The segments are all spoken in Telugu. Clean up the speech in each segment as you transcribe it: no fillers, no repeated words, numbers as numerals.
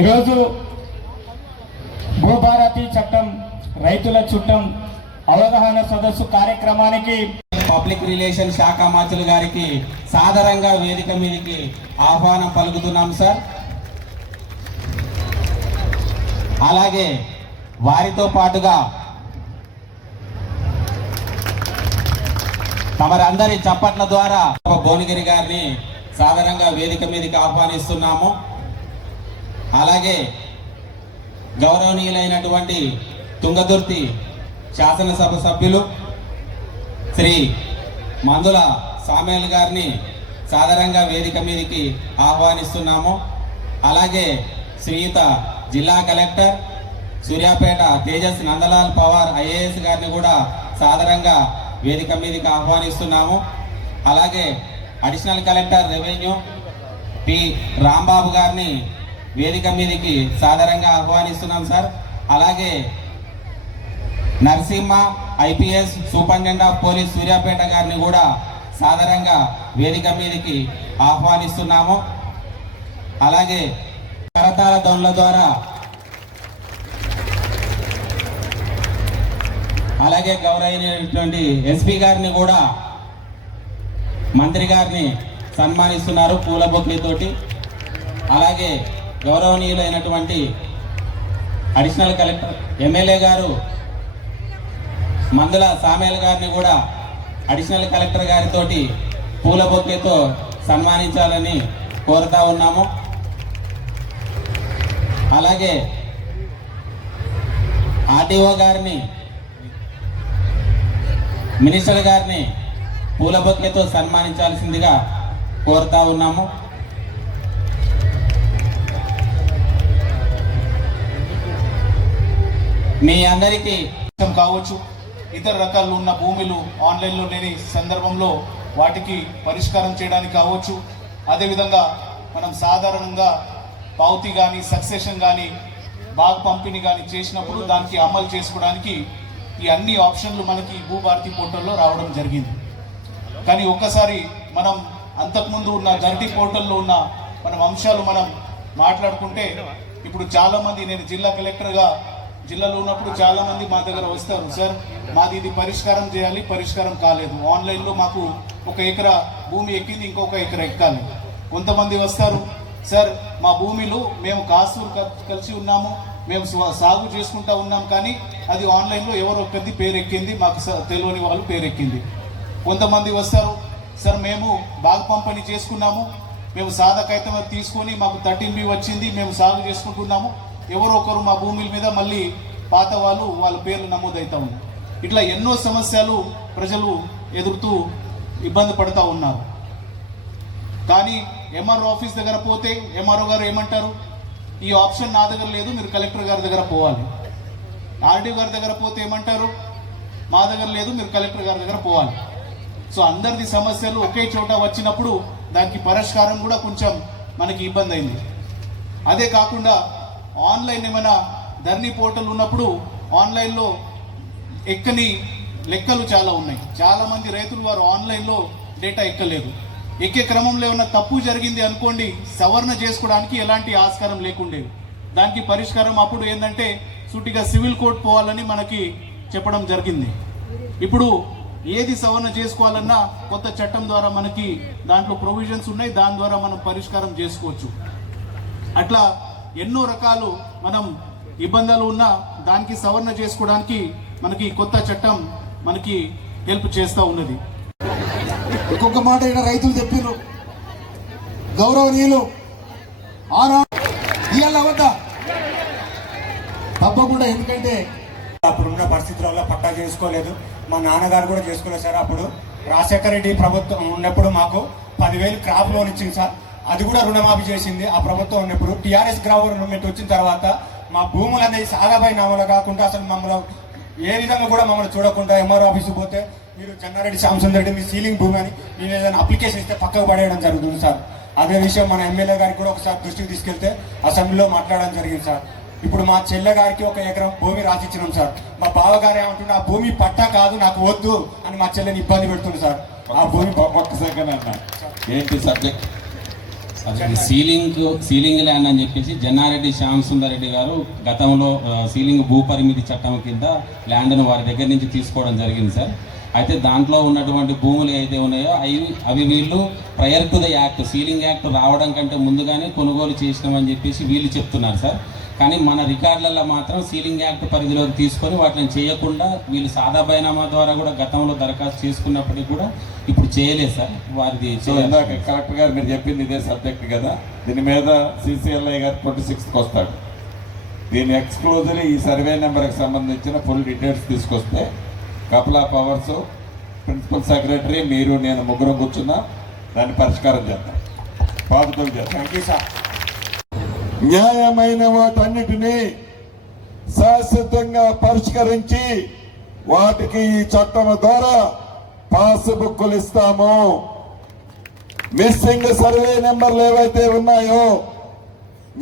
ఈరోజు భూభారతి చట్టం రైతుల చుట్టం అవగాహన సదస్సు కార్యక్రమానికి పబ్లిక్ రిలేషన్ శాఖ మంత్రులు గారికి సాదరంగా వేదిక మీదకి ఆహ్వానం పలుకుతున్నాం సార్. అలాగే వారితో పాటుగా తమరందరి చప్పట్ల ద్వారా భువనగిరి గారిని సాదరంగా వేదిక మీదకి ఆహ్వానిస్తున్నాము. అలాగే గౌరవనీయులైనటువంటి తుంగతుర్తి శాసనసభ సభ్యులు శ్రీ మందుల సామేల్ గారిని సాదరంగా వేదిక మీదకి ఆహ్వానిస్తున్నాము. అలాగే శ్రీయుత జిల్లా కలెక్టర్ సూర్యాపేట తేజస్ నందలాల్ పవార్ ఐఏఎస్ గారిని కూడా సాదరంగా వేదిక మీదకి ఆహ్వానిస్తున్నాము. అలాగే additional collector revenue P Rambabu గారిని వేదిక మీదకి సాదరంగా ఆహ్వానిస్తున్నాం సార్. అలాగే Narasimha IPS superintendent of police Suryapet గారిని కూడా సాదరంగా వేదిక మీదకి ఆహ్వానిస్తున్నాము. అలాగే కరతాళ ధ్వనుల ద్వారా అలాగే గౌరవనీయులైనటువంటి ఎస్పీ గారిని కూడా మంత్రి గారిని సన్మానిస్తున్నారు పూల బొకేతోటి. అలాగే గౌరవనీయులైనటువంటి అడిషనల్ కలెక్టర్ ఎమ్మెల్యే గారు మందుల సామేల్ గారిని కూడా అడిషనల్ కలెక్టర్ గారితోటి పూల బొకేతో సన్మానించాలని కోరుతా ఉన్నాము. అలాగే ఆర్టీఓ గారిని మినిస్టర్ గారిని పూల బొకేతో సన్మానించాల్సిందిగా కోరుతా ఉన్నాము. మీ అందరికీ కావచ్చు, ఇతర రకాలు ఉన్న భూములు ఆన్లైన్లో లేని సందర్భంలో వాటికి పరిష్కారం చేయడానికి కావచ్చు. అదేవిధంగా మనం సాధారణంగా పావతి కానీ సక్సెషన్ కానీ బాగా పంపిణీ కానీ చేసినప్పుడు దానికి అమలు చేసుకోవడానికి ఈ అన్ని ఆప్షన్లు మనకి భూభారతి పోర్టల్లో రావడం జరిగింది. కానీ ఒక్కసారి మనం అంతకుముందు ఉన్న జంటి పోర్టల్లో ఉన్న మనం అంశాలు మనం మాట్లాడుకుంటే, ఇప్పుడు చాలామంది నేను జిల్లా కలెక్టర్గా జిల్లాలో ఉన్నప్పుడు చాలామంది మా దగ్గర వస్తారు, సార్ మాది ఇది పరిష్కారం చేయాలి, పరిష్కారం కాలేదు, ఆన్లైన్లో మాకు 1 ఎకరా భూమి ఎక్కింది, ఇంకొక ఎకరా ఎక్కాలి. కొంతమంది వస్తారు, సార్ మా భూమిలో మేము కాస్తూరు కలిసి ఉన్నాము, మేము సాగు చేసుకుంటా ఉన్నాం, కానీ అది ఆన్లైన్లో ఎవరో ఒకరిది పేరు ఎక్కింది, మాకు తెలియని వాళ్ళు పేరు ఎక్కింది. కొంతమంది వస్తారు, సార్ మేము బాగా పంపిణీ చేసుకున్నాము, మేము సాదా కైతం తీసుకొని మాకు 13B వచ్చింది, మేము సాగు చేసుకుంటున్నాము, ఎవరో ఒకరు మా భూముల మీద మళ్ళీ పాత వాళ్ళ పేర్లు నమోదవుతా ఉంది. ఇట్లా ఎన్నో సమస్యలు ప్రజలు ఎదురుతూ ఇబ్బంది పడుతూ ఉన్నారు. కానీ ఎంఆర్ఓ ఆఫీస్ దగ్గర పోతే ఎంఆర్ఓ గారు ఏమంటారు, ఈ ఆప్షన్ నా దగ్గర లేదు, మీరు కలెక్టర్ గారి దగ్గర పోవాలి. ఆర్డీఓ గారి దగ్గర పోతే ఏమంటారు, మా దగ్గర లేదు, మీరు కలెక్టర్ గారి దగ్గర పోవాలి. సో అందరిది సమస్యలు ఒకే చోట వచ్చినప్పుడు దానికి పరిష్కారం కూడా కొంచెం మనకి ఇబ్బంది అయింది. అదే కాకుండా ఆన్లైన్ ఏమైనా ధరణి పోర్టల్ ఉన్నప్పుడు ఆన్లైన్లో ఎక్కని లెక్కలు చాలా ఉన్నాయి. చాలామంది రైతులు వారు ఆన్లైన్లో డేటా ఎక్కలేదు. ఎక్కే క్రమంలో ఏమైనా తప్పు జరిగింది అనుకోండి, సవరణ చేసుకోవడానికి ఎలాంటి ఆస్కారం లేకుండేది. దానికి పరిష్కారం అప్పుడు ఏంటంటే సూటిగా సివిల్ కోర్టు పోవాలని మనకి చెప్పడం జరిగింది. ఇప్పుడు ఏది సవరణ చేసుకోవాలన్నా కొత్త చట్టం ద్వారా మనకి దాంట్లో ప్రొవిజన్స్ ఉన్నాయి, దాని ద్వారా మనం పరిష్కారం చేసుకోవచ్చు. అట్లా ఎన్నో రకాలు మనం ఇబ్బందులు ఉన్నా దానికి సవరణ చేసుకోవడానికి మనకి కొత్త చట్టం మనకి హెల్ప్ చేస్తూ ఉన్నది. ఇంకొక మాట ఇక్కడ రైతులు చెప్పారు, గౌరవనీయులు ఇవ్వాల తప్పకుండా, ఎందుకంటే అప్పుడున్న పరిస్థితులలో పట్టా చేసుకోలేదు, మా నాన్నగారు కూడా చేసుకోలేదు సార్. అప్పుడు రాజశేఖర రెడ్డి ప్రభుత్వం ఉన్నప్పుడు మాకు 10,000 క్రాప్ లోన్ ఇచ్చింది సార్, అది కూడా రుణమాఫీ చేసింది ఆ ప్రభుత్వం ఉన్నప్పుడు. టీఆర్ఎస్ గవర్నమెంట్ వచ్చిన తర్వాత మా భూములు అనేది సాదాబాయి నామలు కాకుండా అసలు మమ్మల్ని ఏ విధంగా కూడా మమ్మల్ని చూడకుండా ఎంఆర్ఓ ఆఫీస్కి పోతే మీరు చెన్నారెడ్డి శ్యామసుందర్ రెడ్డి మీ సీలింగ్ భూమి అని మేము ఏదైనా అప్లికేషన్ ఇస్తే పక్కకు పడేయడం జరుగుతుంది సార్. అదే విషయం మన ఎమ్మెల్యే గారికి కూడా ఒకసారి దృష్టికి తీసుకెళ్తే అసెంబ్లీలో మాట్లాడడం జరిగింది సార్. ఇప్పుడు మా చెల్లె గారికి 1 ఎకరం భూమి రాసిచ్చినాం సార్. మా బావగారు ఏమంటున్నా, ఆ భూమి పట్టా కాదు నాకు వద్దు అని మా చెల్లెని ఇబ్బంది పెడుతుంది సార్. ఆ భూమి ఒక్క సెకండ్ అన్న, ఏంటి సబ్జెక్ట్? అదే సీలింగ్ ల్యాండ్ అని చెప్పేసి జన్నారెడ్డి శ్యామ్ సుందర్ రెడ్డి గారు గతంలో సీలింగ్ భూ పరిమితి చట్టం కింద ల్యాండ్ను వారి దగ్గర నుంచి తీసుకోవడం జరిగింది సార్. అయితే దాంట్లో ఉన్నటువంటి భూములు ఏదైతే ఉన్నాయో అవి వీళ్ళు prior to the act, ceiling act రావడం కంటే ముందుగానే కొనుగోలు చేసినామని చెప్పేసి వీళ్ళు చెప్తున్నారు సార్. కానీ మన రికార్డులలో మాత్రం సీలింగ్ యాక్ట్ పరిధిలోకి తీసుకొని వాటిని చేయకుండా వీళ్ళు సాదా బైనామా ద్వారా కూడా గతంలో దరఖాస్తు చేసుకున్నప్పటికీ కూడా ఇప్పుడు చేయలేదు సార్. వారిది సో ఇందాక కలెక్టర్ గారు మీరు చెప్పింది ఇదే సబ్జెక్ట్ కదా, దీని మీద CCLI గారు 26కి వస్తాడు. దీని ఎక్స్క్లూజివ్లీ ఈ సర్వే నెంబర్కి సంబంధించిన ఫుల్ డీటెయిల్స్ తీసుకొస్తే couple of hours principal secretary మీరు నేను ముగ్గురం కూర్చున్నా దాన్ని పరిష్కారం చేద్దాం, బాధ్యతలు చేద్దాం. Thank you sir. న్యాయమైన వాటన్నిటినీ శాశ్వతంగా పరిష్కరించి వాటికి ఈ చట్టం ద్వారా పాస్బుక్లు ఇస్తాము. మిస్సింగ్ సర్వే నెంబర్లు ఏవైతే ఉన్నాయో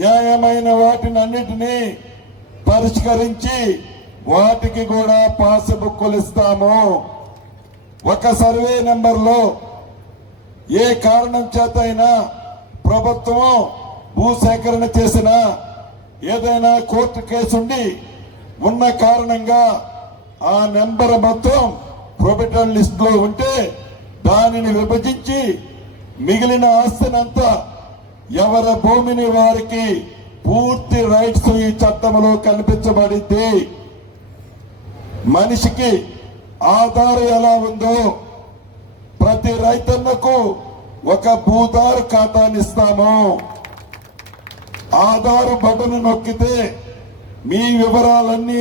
న్యాయమైన వాటిని అన్నిటినీ పరిష్కరించి వాటికి కూడా పాస్బుక్లు ఇస్తాము. ఒక సర్వే నెంబర్లో ఏ కారణం చేత అయినా ప్రభుత్వం భూసేకరణ చేసిన ఏదైనా కోర్టు కేసుండి ఉన్న కారణంగా ఆ నెంబర్ మొత్తం ప్రొబిటల్ లిస్ట్ లో ఉంటే దానిని విభజించి మిగిలిన ఆస్తినంతా ఎవరి భూమిని వారికి పూర్తి రైట్స్ ఈ చట్టంలో కల్పించబడింది. మనిషికి ఆధారం ఎలా ఉందో ప్రతి రైతన్నకు ఒక భూదారు ఖాతాని ఇస్తాము. ఆధార్ బటన్ నొక్కితే మీ వివరాలన్నీ